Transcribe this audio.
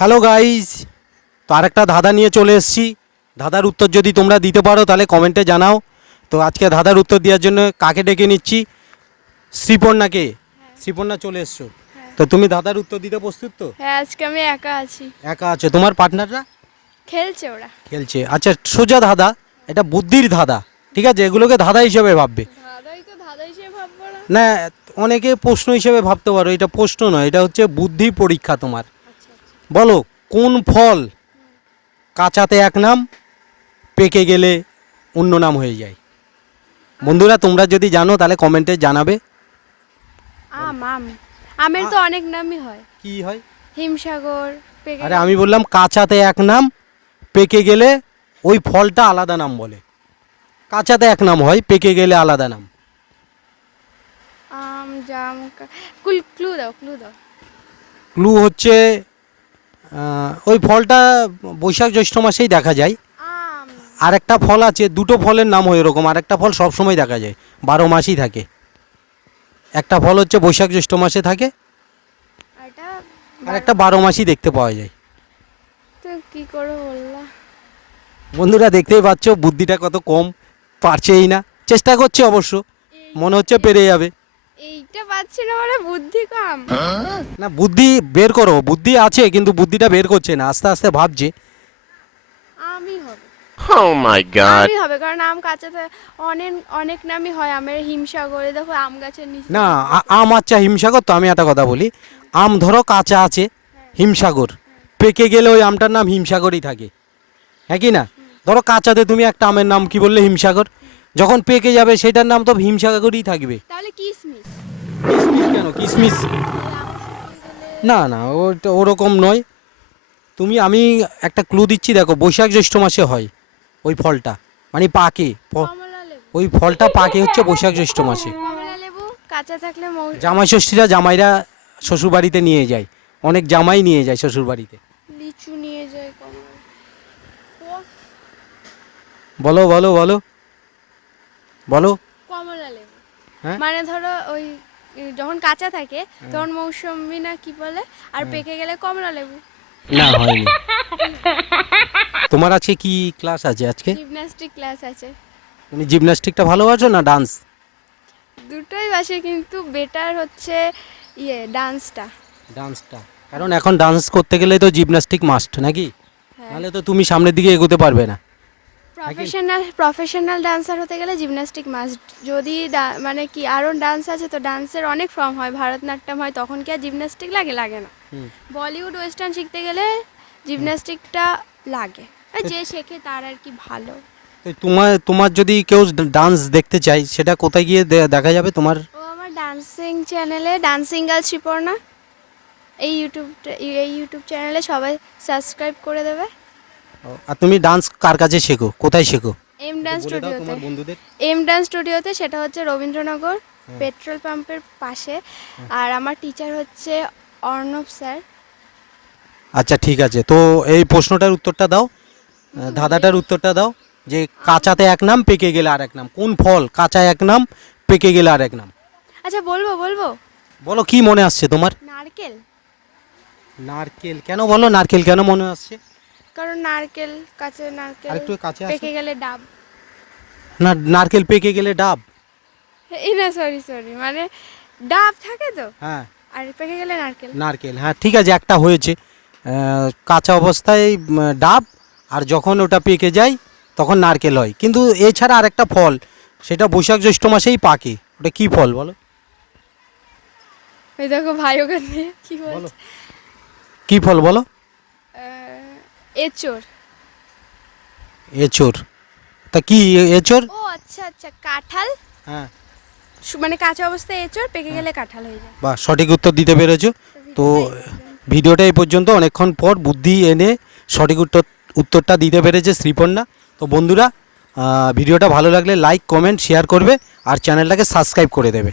Hello guys, তো আরেকটা ধাঁধা নিয়ে চলে এসেছি। ধাঁধার উত্তর যদি তোমরা দিতে পারো তাহলে কমেন্টে জানাও। তো আজকে ধাঁধার উত্তর দেওয়ার জন্য কাকে ডেকে নিচ্ছি? শ্রীপর্ণাকে। শ্রীপর্ণা চলে এসছো। তো তুমি ধাঁধার উত্তর দিতে প্রস্তুত তো? হ্যাঁ, আজকে আমি একা আছি। একা আছে? তোমার পার্টনাররা খেলছে ওরা। খেলছে? আচ্ছা, সোজা ধাঁধা, এটা বুদ্ধির ধাঁধা, ঠিক আছে? এগুলোকে ধাঁধা হিসেবে ভাববে ধাঁধাই তো ধাঁধা হিসেবে ভাববো না। না। অনেকে প্রশ্ন হিসেবে ভাবতে পারো, এটা প্রশ্ন নয়, এটা হচ্ছে বুদ্ধি পরীক্ষা তোমার। বলো, কোন ফল কাঁচাতে এক নাম, পেকে গেলে অন্য নাম হয়ে যায়? বন্ধুরা, তোমরা যদি জানো তাহলে কমেন্টে জানাবে। আমের তো অনেক নামই হয়। কি হয়? হিমসাগর, পেকে আরে আমি বললাম কাঁচাতে এক নাম, পেকে গেলে ওই ফলটা আলাদা নাম বলে। কাঁচাতে এক নাম হয়, পেকে গেলে আলাদা নাম। আম, জাম, ক্লু দাও, ক্লু দাও। ক্লু হচ্ছে ওই ফলটা বৈশাখ জ্যৈষ্ঠ মাসেই দেখা যায়। আম। আর একটা ফল আছে, দুটো ফলের নাম হয় এরকম, আর একটা ফল সবসময় দেখা যায়, 12 মাসই থাকে। একটা ফল হচ্ছে বৈশাখ জ্যৈষ্ঠ মাসে থাকে, এটা আর একটা 12 মাসই দেখতে পাওয়া যায়। তো কি করে বললা? বন্ধুরা, দেখতেই পাচ্ছ বুদ্ধিটা কত কম, পারছেই না। চেষ্টা করছে অবশ্য, মনে হচ্ছে পেরে যাবে। এইটা পাচ্ছি না মানে বুদ্ধি কম। না, বুদ্ধি বের করো, বুদ্ধি আছে কিন্তু বুদ্ধিটা বের করছে না, আস্তে আস্তে ভাবছে। আমি হবে। Oh my god. আমি হবে, কারণ আম কাঁচাতে অনেক অনেক নামই হয় আমের। হিমসাগরে দেখো আম গাছের নিচে। না, আম আচ্ছা হিমসাগর, তো আমি একটা কথা বলি, আম ধরো কাঁচা আছে, হিমসাগর, পেকে গেলে ওই আমটার নাম হিমসাগরই থাকে, হ্যাঁ কি না? ধরো কাঁচাতে তুমি একটা আমের নাম কি বললে? হিমসাগর। যখন পেকে যাবে সেটার নাম তো হিমসাগরই থাকবে। তাহলে কিসমিস। কিসমিস কেন? কিসমিস না না, ওটা ওরকম নয়। আমি একটা ক্লু দিচ্ছি, দেখো বৈশাখ জ্যৈষ্ঠ মাসে হয় ওই ফলটা, মানে পাকে কমলা লেবু। ওই ফলটা পাকে হচ্ছে বৈশাখ জ্যৈষ্ঠ মাসে। কমলা লেবু কাঁচা থাকলে জামাই ষষ্ঠীরা জামাইরা শ্বশুরবাড়িতে নিয়ে যায়, অনেক জামাই নিয়ে যায় শ্বশুরবাড়িতে। লিচু নিয়ে যায় কমলা। বলো বলো বলো বলো। কমলা লেবু। হ্যাঁ? মানে ধরো ওই যখন কাঁচা থাকে তখন মৌসুমী না কি বলে, আর পেকে গেলে কমলা লেবু। না, হয়নি। তোমার আজকে কি ক্লাস আছে আজকে? জিমন্যাস্টিক ক্লাস আছে। তুমি জিমন্যাস্টিকটা ভালোবাসো না ডান্স? দুটোই বাসে, কিন্তু বেটার হচ্ছে ডান্সটা। ডান্সটা, কারণ এখন ডান্স করতে গেলে তো জিমন্যাস্টিক মাস্ট নাকি? হ্যাঁ। নাহলে তো তুমি সামনের দিকে এগোতে পারবে না। প্রফেশনাল ডান্সার হতে গেলে জিমন্যাস্টিক মাস্ট। যদি মানে কি আরও ডান্স আছে, তো ডান্সের অনেক ফর্ম হয়, ভারতনাট্যম হয়, তখন কি আর জিমন্যাস্টিক লাগে? লাগে না। বলিউড ওয়েস্টার্ন শিখতে গেলে জিমন্যাস্টিকটা লাগে, আর যে শেখে তার আর কি ভালো। তো তোমার যদি কেউ ডান্স দেখতে চাই, সেটা কোথায় গিয়ে দেখা যাবে তোমার? ও আমার ডান্সিং চ্যানেলে, ডান্সিং গার্ল শ্রীপর্ণা, এই ইউটিউব চ্যানেলে সবাই সাবস্ক্রাইব করে দেবে। আর তুমি ডান্স কার কাছে শেখো, কোথায় শেখো? এম ডান্স বলে দাও স্টুডিওতে। তোমার বন্ধুদের। এম ডান্স স্টুডিওতে, সেটা হচ্ছে রবীন্দ্রনগর পেট্রোল পাম্পের পাশে। আর আমার টিচার হচ্ছে অর্ণব স্যার। আচ্ছা ঠিক আছে, তো এই প্রশ্নটার উত্তরটা দাও, ধাঁধাটার উত্তরটা দাও, যে কাঁচাতে এক নাম, পেকে গেলে আর এক নাম। কোন ফল কাঁচা এক নাম, পেকে গেলে আর এক নাম? আচ্ছা বলবো। বলো, কি মনে আসছে তোমার? নারকেল। নারকেল কেন? বলো, নারকেল কেন মনে আসছে? কারণ নারকেল, কাঁচা নারকেল আরেকটু কাছে আসো। পেকে গেলে ডাব। না, নারকেল পেকে গেলে ডাব? এই না, সরি, মানে ডাব থাকে তো, হ্যাঁ, আর পেকে গেলে নারকেল। নারকেল, হ্যাঁ ঠিক আছে, একটা হয়েছে। কাঁচা অবস্থায় ডাব, আর যখন ওটা পেকে যায় তখন নারকেল হয়। কিন্তু এছাড়া আরেকটা ফল, সেটা বৈশাখ জ্যৈষ্ঠ মাসেই পাকে, ওটা কি ফল বলো? ওই দেখো ভাই ওখানে কি বলো, বলছে। কি ফল বলো? এঁচোড়। এঁচোড়? তা কি এঁচোড়? ও আচ্ছা, কাঁঠাল। হ্যাঁ, মানে কাঁচা অবস্থায় এঁচোড়, পেকে গেলে কাঁঠাল হয়ে যায়। বাহ, সঠিক উত্তর দিতে পেরেছো। তো ভিডিওটা এই পর্যন্ত, অনেকক্ষণ পর বুদ্ধি এনে সঠিক উত্তরটা দিতে পেরেছে শ্রীপর্ণা। তো বন্ধুরা, ভিডিওটা ভালো লাগলে লাইক কমেন্ট শেয়ার করবে, আর চ্যানেলটাকে সাবস্ক্রাইব করে দেবে।